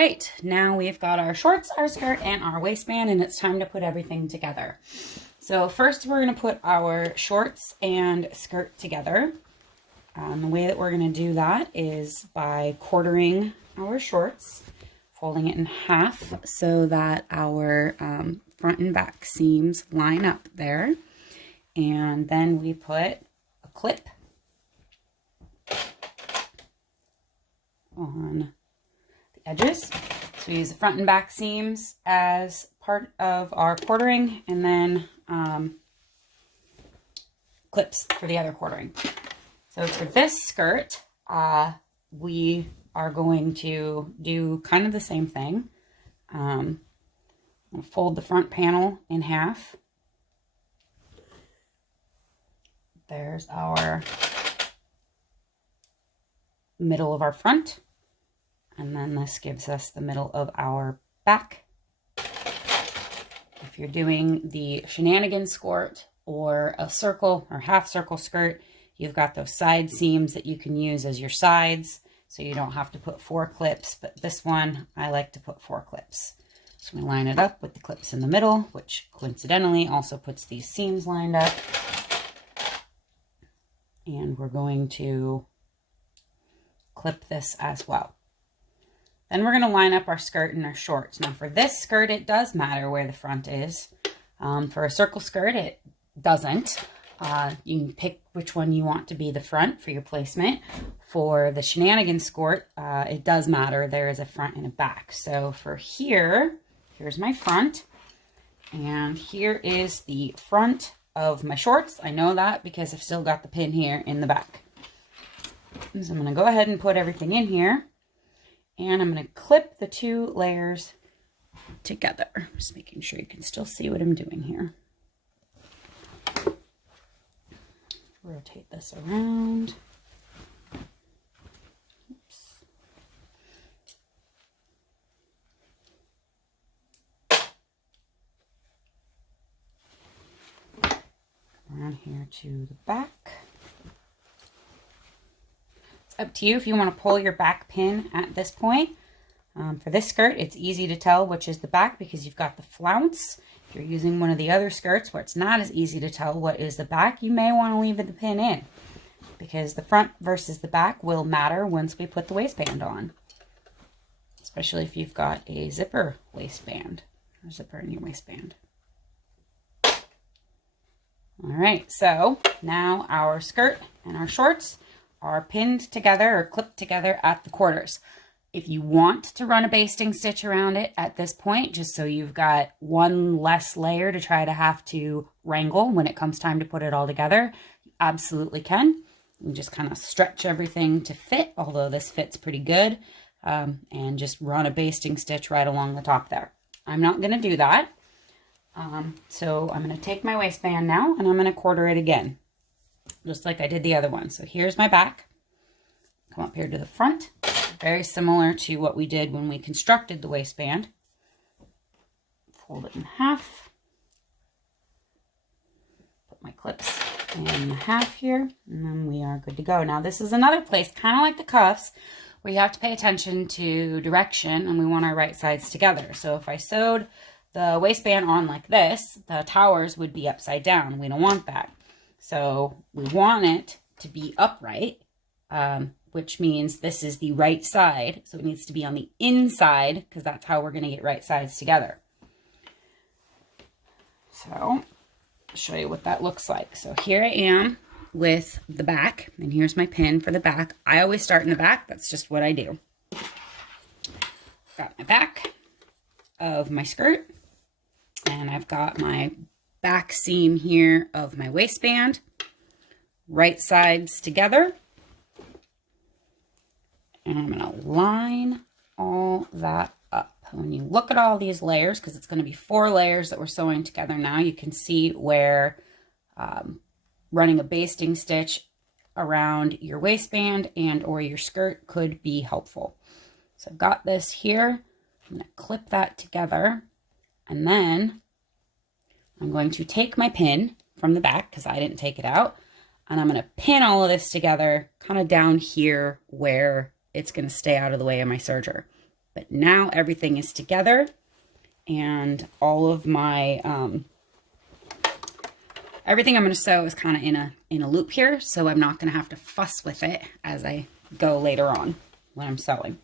right, now we've got our shorts, our skirt, and our waistband, and it's time to put everything together. So first we're going to put our shorts and skirt together. The way that we're going to do that is by quartering our shorts, folding it in half so that our front and back seams line up there. And then we put a clip on the edges. So we use the front and back seams as part of our quartering, and then clips for the other quartering. So for this skirt, we are going to do kind of the same thing. I'll fold the front panel in half. There's our middle of our front. And then this gives us the middle of our back. If you're doing the shenanigans skirt or a circle or half circle skirt, you've got those side seams that you can use as your sides, so you don't have to put 4 clips. But this one, I like to put 4 clips. So we line it up with the clips in the middle, which coincidentally also puts these seams lined up. And we're going to clip this as well. Then we're going to line up our skirt and our shorts. Now for this skirt, it does matter where the front is. For a circle skirt, it doesn't. You can pick which one you want to be the front for your placement. For the shenanigans skirt, it does matter. There is a front and a back. So for here, here's my front. And here is the front of my shorts. I know that because I've still got the pin here in the back. So I'm going to go ahead and put everything in here. And I'm going to clip the 2 layers together. Just making sure you can still see what I'm doing here. Rotate this around. Oops. Around here to the back. Up to you if you want to pull your back pin at this point. For this skirt, it's easy to tell which is the back because you've got the flounce. If you're using one of the other skirts where it's not as easy to tell what is the back, you may want to leave the pin in because the front versus the back will matter once we put the waistband on, especially if you've got a zipper waistband or zipper in your waistband. All right, so now our skirt and our shorts are pinned together or clipped together at the quarters. If you want to run a basting stitch around it at this point, just so you've got one less layer to try to have to wrangle when it comes time to put it all together, you absolutely can. You just kind of stretch everything to fit, although this fits pretty good, and just run a basting stitch right along the top there. I'm not going to do that. So I'm going to take my waistband now and I'm going to quarter it again, just like I did the other one. So here's my back. Come up here to the front. Very similar to what we did when we constructed the waistband. Fold it in half. Put my clips in half here, and then we are good to go. Now this is another place, kind of like the cuffs, where you have to pay attention to direction, and we want our right sides together. So if I sewed the waistband on like this, the towers would be upside down. We don't want that. So we want it to be upright, which means this is the right side. So it needs to be on the inside because that's how we're going to get right sides together. So I'll show you what that looks like. So here I am with the back, and here's my pin for the back. I always start in the back. That's just what I do. Got my back of my skirt, and I've got my back seam here of my waistband, right sides together. And I'm going to line all that up. When you look at all these layers, because it's going to be 4 layers that we're sewing together now, you can see where running a basting stitch around your waistband and or your skirt could be helpful. So I've got this here. I'm going to clip that together, and then I'm going to take my pin from the back because I didn't take it out, and I'm going to pin all of this together kind of down here where it's going to stay out of the way of my serger. But now everything is together, and all of my, everything I'm going to sew is kind of in a loop here, so I'm not going to have to fuss with it as I go later on when I'm sewing.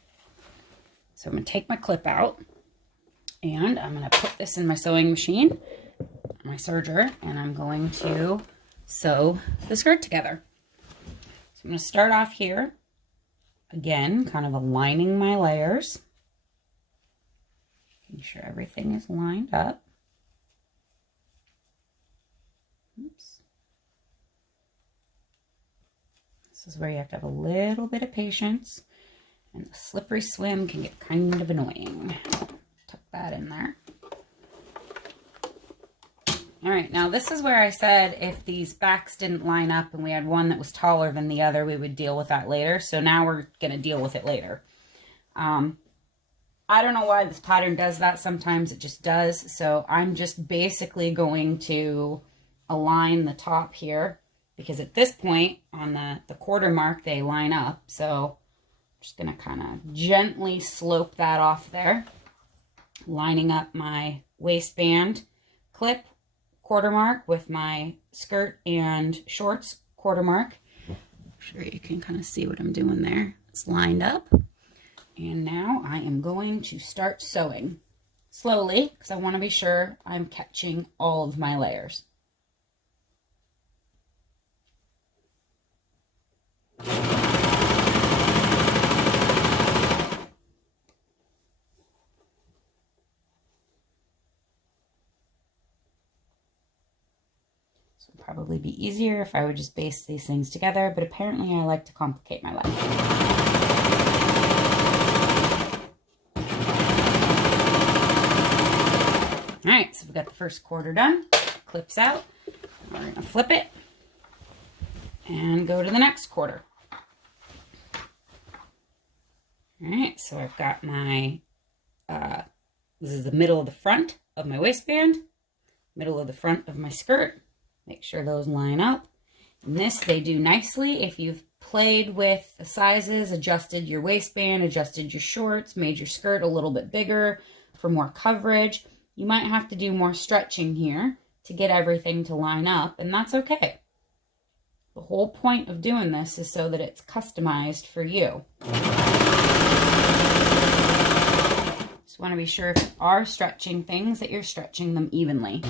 So I'm going to take my clip out, and I'm going to put this in my sewing machine, my serger, and I'm going to sew the skirt together. So I'm going to start off here, again, kind of aligning my layers. Making sure everything is lined up. Oops. This is where you have to have a little bit of patience, and the slippery swim can get kind of annoying. Tuck that in there. All right, now this is where I said if these backs didn't line up and we had one that was taller than the other, we would deal with that later. So now we're going to deal with it later. I don't know why this pattern does that. Sometimes it just does. So I'm just basically going to align the top here, because at this point on the quarter mark, they line up. So I'm just going to kind of gently slope that off there, lining up my waistband clip quarter mark with my skirt and shorts quarter mark. I'm sure you can kind of see what I'm doing there. It's lined up. And now I am going to start sewing slowly, because I want to be sure I'm catching all of my layers. This would probably be easier if I would just baste these things together, but apparently I like to complicate my life. All right, so we've got the first quarter done. Clips out. We're going to flip it and go to the next quarter. All right, so I've got my, this is the middle of the front of my waistband, middle of the front of my skirt. Make sure those line up. And this they do nicely if you've played with the sizes, adjusted your waistband, adjusted your shorts, made your skirt a little bit bigger for more coverage. You might have to do more stretching here to get everything to line up, and that's okay. The whole point of doing this is so that it's customized for you. Just want to be sure if you are stretching things that you're stretching them evenly.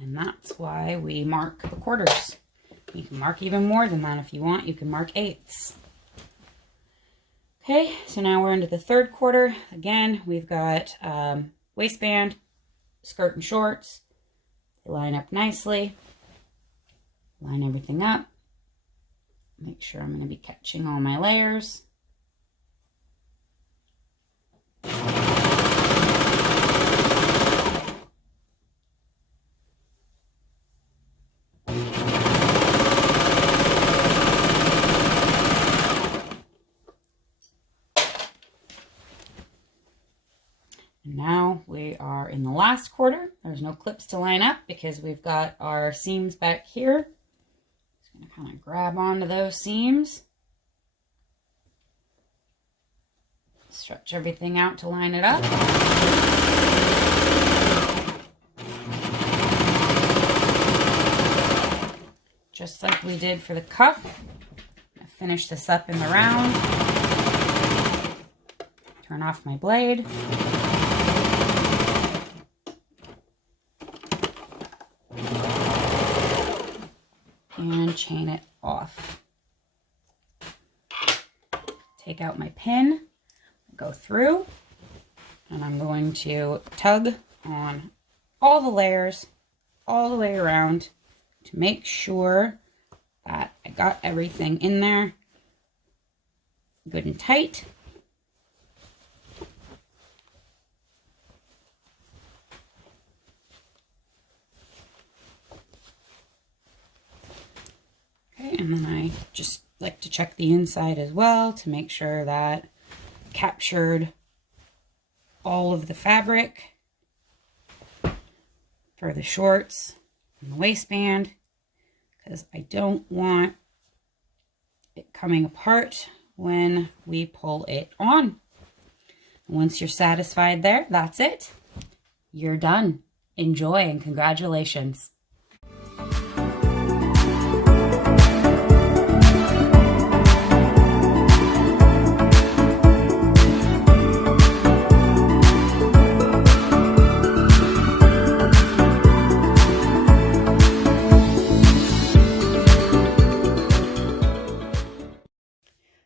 And that's why we mark the quarters. You can mark even more than that if you want. You can mark eighths. Okay, so now we're into the third quarter. Again, we've got waistband, skirt and shorts. They line up nicely. Line everything up. Make sure I'm going to be catching all my layers. Now we are in the last quarter. There's no clips to line up because we've got our seams back here. Just going to kind of grab onto those seams. Stretch everything out to line it up. Just like we did for the cuff. I finish this up in the round. Turn off my blade. And chain it off. Take out my pin, go through, and I'm going to tug on all the layers all the way around to make sure that I got everything in there good and tight. Okay, and then I just like to check the inside as well to make sure that I captured all of the fabric for the shorts and the waistband, because I don't want it coming apart when we pull it on. Once you're satisfied there, that's it. You're done. Enjoy and congratulations.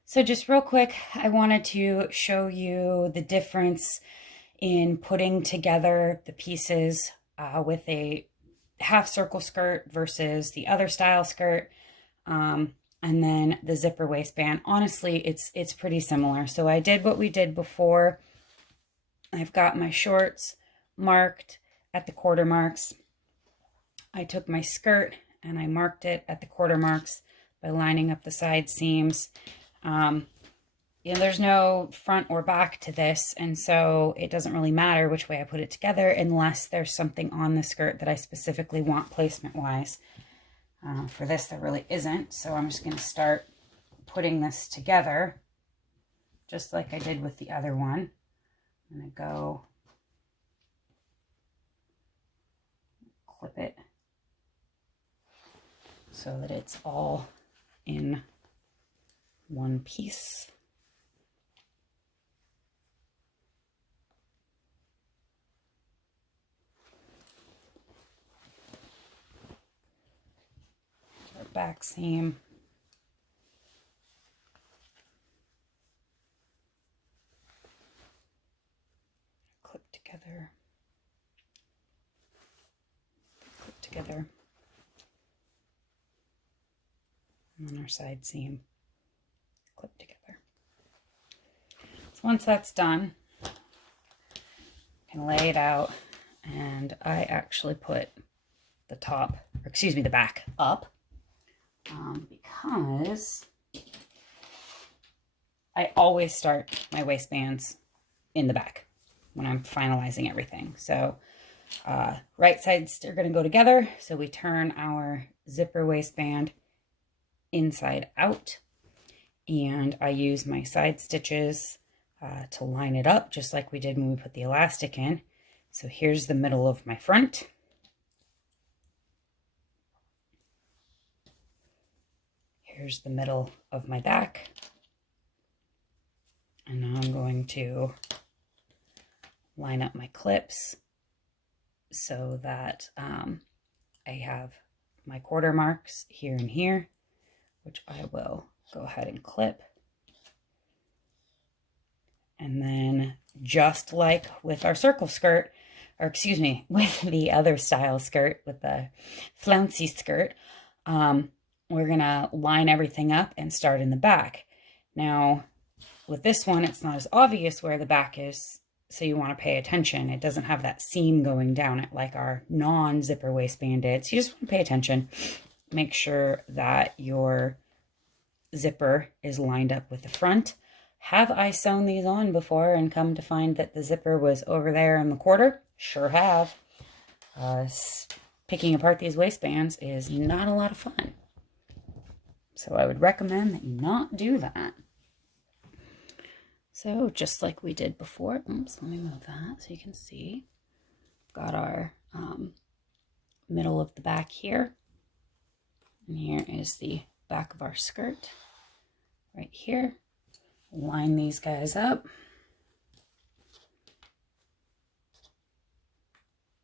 So just real quick, I wanted to show you the difference in putting together the pieces with a half circle skirt versus the other style skirt, and then the zipper waistband. Honestly, it's pretty similar. So I did what we did before. I've got my shorts marked at the quarter marks. I took my skirt and I marked it at the quarter marks by lining up the side seams. You know, there's no front or back to this, and so it doesn't really matter which way I put it together unless there's something on the skirt that I specifically want placement-wise. For this, there really isn't, so I'm just going to start putting this together just like I did with the other one. I'm going to go clip it so that it's all in one piece. Our back seam. Clip together. Clip together. And then our side seam. Clip together. So once that's done, I can lay it out, and I actually put the top, or excuse me, the back up, because I always start my waistbands in the back when I'm finalizing everything. So right sides are going to go together, so we turn our zipper waistband inside out. And I use my side stitches to line it up, just like we did when we put the elastic in. So here's the middle of my front. Here's the middle of my back. And now I'm going to line up my clips so that I have my quarter marks here and here, which I will go ahead and clip. And then just like with our circle skirt, or excuse me, with the other style skirt, with the flouncy skirt, we're gonna line everything up and start in the back. Now, with this one, it's not as obvious where the back is, so you want to pay attention. It doesn't have that seam going down it like our non-zipper waistband did. So you just want to pay attention. Make sure that your zipper is lined up with the front. Have I sewn these on before and come to find that the zipper was over there in the quarter? Sure have. Picking apart these waistbands is not a lot of fun. So I would recommend that you not do that. So just like we did before, oops, let me move that so you can see. Got our middle of the back here. And here is the back of our skirt right here. Line these guys up.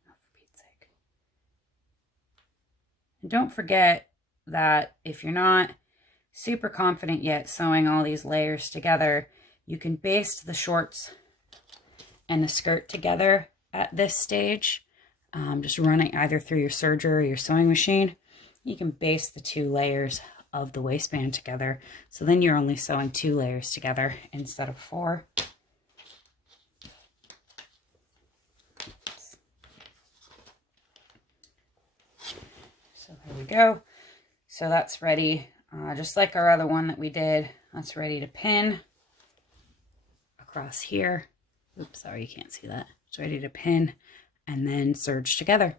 Oh, for Pete's sake. And don't forget that if you're not super confident yet sewing all these layers together, you can baste the shorts and the skirt together at this stage. Just run it either through your serger or your sewing machine. You can baste the two layers of the waistband together. So then you're only sewing 2 layers together instead of 4. So there we go. So that's ready. Just like our other one that we did, that's ready to pin across here. Oops, sorry, you can't see that. It's ready to pin and then serge together.